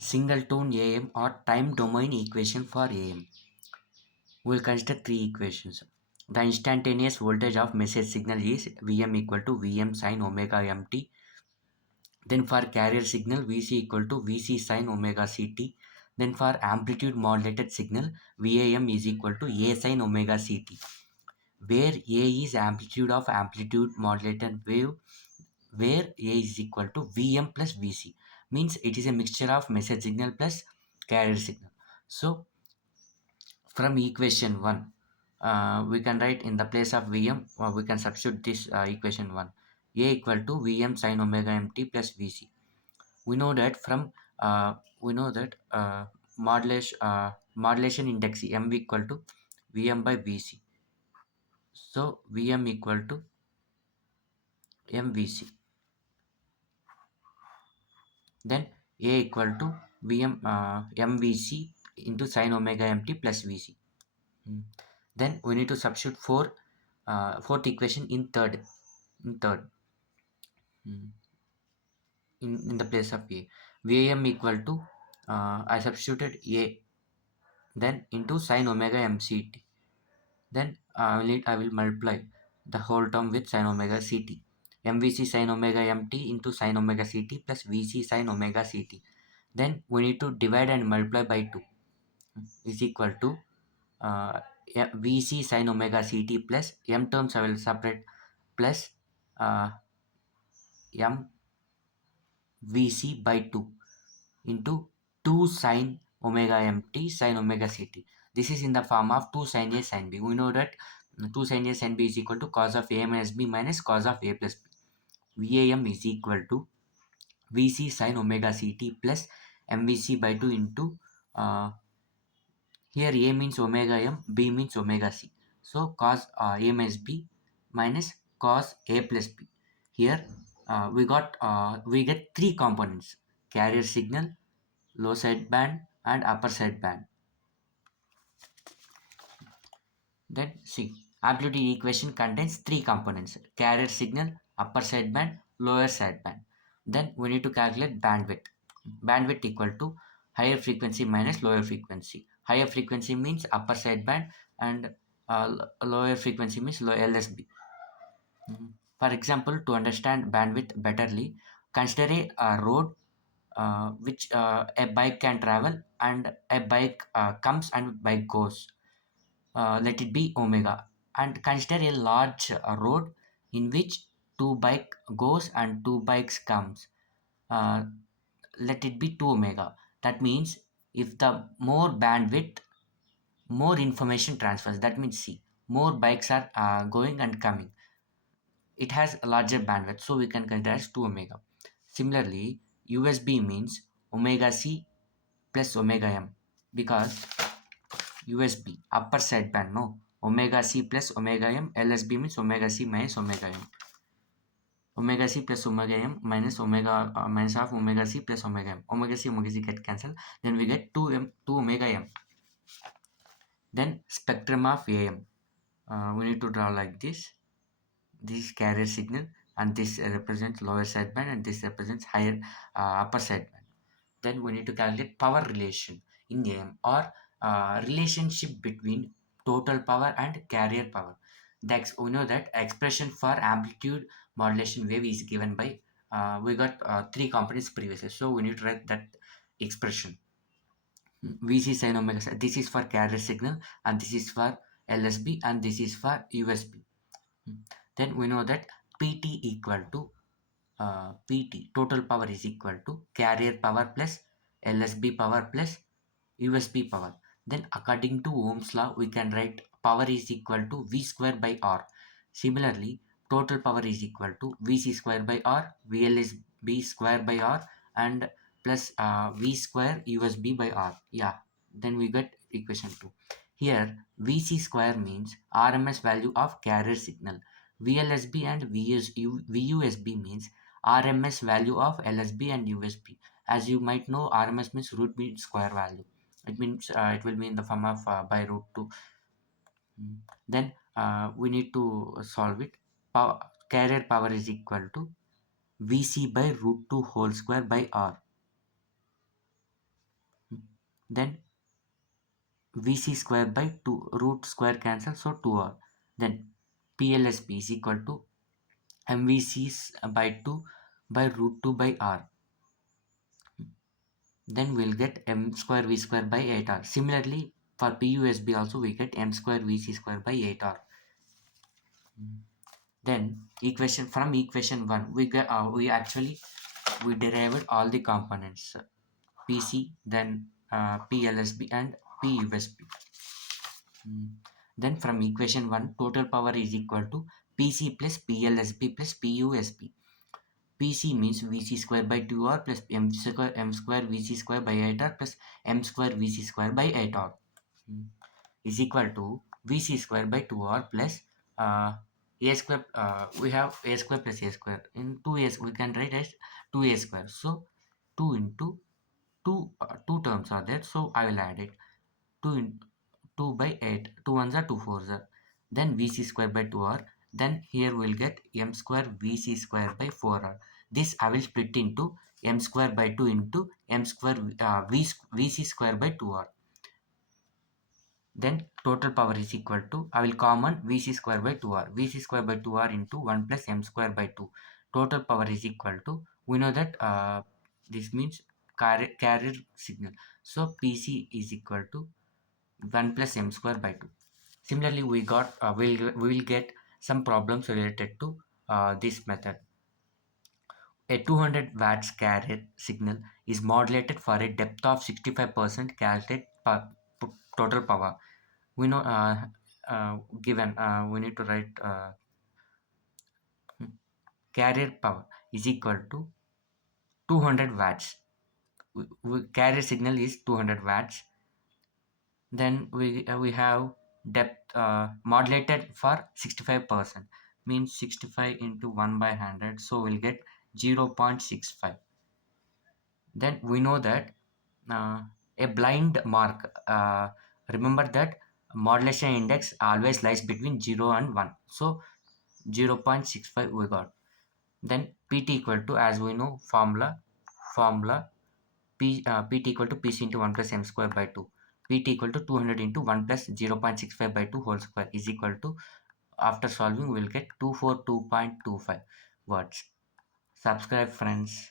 Singleton AM or time domain equation for AM. We will consider three equations. The instantaneous voltage of message signal is Vm equal to Vm sin omega mt. Then for carrier signal, Vc equal to Vc sin omega ct. Then for amplitude modulated signal, Vam is equal to A sin omega ct, where A is amplitude of amplitude modulated wave, where A is equal to Vm plus Vc, means it is a mixture of message signal plus carrier signal. So from equation 1, we can write in the place of Vm, we can substitute this equation 1, A equal to Vm sin omega mt plus Vc. We know that from modulation index M equal to Vm by Vc. So Vm equal to MVc. Then A equal to MVc into sin omega mt plus Vc. Then we need to substitute fourth equation in third. Mm. In the place of A. Vam equal to I substituted A, then into sin omega mct. Then I will multiply the whole term with sin omega ct. MVc sin omega mt into sin omega ct plus Vc sin omega ct. Then we need to divide and multiply by 2 is equal to Vc sin omega ct plus m terms I will separate plus uh, MVc by 2 into 2 sin omega mt sin omega ct. This is in the form of 2 sin A sin B. We know that 2 sin A sin B is equal to cos of A minus B minus cos of A plus B. VAM is equal to Vc sin omega ct plus MVc by 2 into here A means omega m, B means omega c. So cos A minus B minus cos A plus B. Here we get three components: carrier signal, low sideband and upper sideband. Then see, amplitude equation contains three components: carrier signal, upper sideband, lower sideband. Then we need to calculate bandwidth. Bandwidth equal to higher frequency minus lower frequency. Higher frequency means upper sideband and lower frequency means low LSB. For example, to understand bandwidth betterly, consider a road which a bike can travel, and a bike comes and bike goes. Let it be omega. And consider a large road in which two bike goes and two bikes comes. Uh, Let it be 2 omega. That means if the more bandwidth, more information transfers. That means see, more bikes are going and coming, it has a larger bandwidth, so we can consider as 2 omega. Similarly, USB means omega c plus omega m, because USB upper sideband, no, omega c plus omega m. LSB means omega c minus omega m. Omega c plus omega m minus omega minus half omega c plus omega m. Omega c get cancelled. Then we get 2 omega m. Then spectrum of AM. We need to draw like this. This is carrier signal, and this represents lower sideband, and this represents higher upper sideband. Then we need to calculate power relation in AM, or relationship between total power and carrier power. We know that expression for amplitude modulation wave is given by we got three components previously, so we need to write that expression. Vc sin omega. This is for carrier signal, and this is for LSB, and this is for USB. Then we know that PT equal to PT, total power, is equal to carrier power plus LSB power plus USB power. Then according to Ohm's law, we can write power is equal to V square by R. Similarly, total power is equal to Vc square by R, VLSB square by R, and plus V square USB by R. Yeah, then we get equation 2. Here, Vc square means RMS value of carrier signal. VLSB and VUSB means RMS value of LSB and USB. As you might know, RMS means root mean square value. It means it will be in the form of by root 2. Then we need to solve it. Carrier power is equal to Vc by root 2 whole square by R. then VC square by 2 root square cancel, so 2R. Then PLSP is equal to MVC by 2 by root 2 by R. Then we'll get M square V square by 8R. Similarly, for PUSB also we get M square VC square by 8R. Then equation from equation 1 we derived all the components PC, then PLSB and PUSB. Then from equation 1 total power is equal to PC plus PLSB plus PUSB. PC means VC square by 2R plus M square VC square by 8R plus M square VC square by 8R is equal to VC square by 2R plus A square. We have A square plus A square. In 2A we can write as 2A square. So 2 into 2 terms are there. So I will add it. 2 in 2 by 8. 2 ones are 2 fours are. Then VC square by 2R. Then here we'll get M square VC square by 4R. This I will split into M square by 2 into M square VC square by 2R. Then total power is equal to, I will common VC square by 2R. VC square by 2R into 1 plus M square by 2. Total power is equal to, we know that this means carrier signal. So PC is equal to 1 plus M square by 2. Similarly, we will get some problems related to this method. A 200 watts carrier signal is modulated for a depth of 65% calculated total power. We know given we need to write carrier power is equal to 200 watts. Carrier signal is 200 watts. Then we have depth modulated for 65%, means 65 into 1 by 100, so we'll get 0.65. Then we know that a blind mark, remember that modulation index always lies between 0 and 1, so 0.65 we got. Then pt equal to, as we know, formula pt equal to pc into 1 plus m square by 2. pt equal to 200 into 1 plus 0.65 by 2 whole square is equal to, after solving we'll get 242.25 watts. Subscribe friends.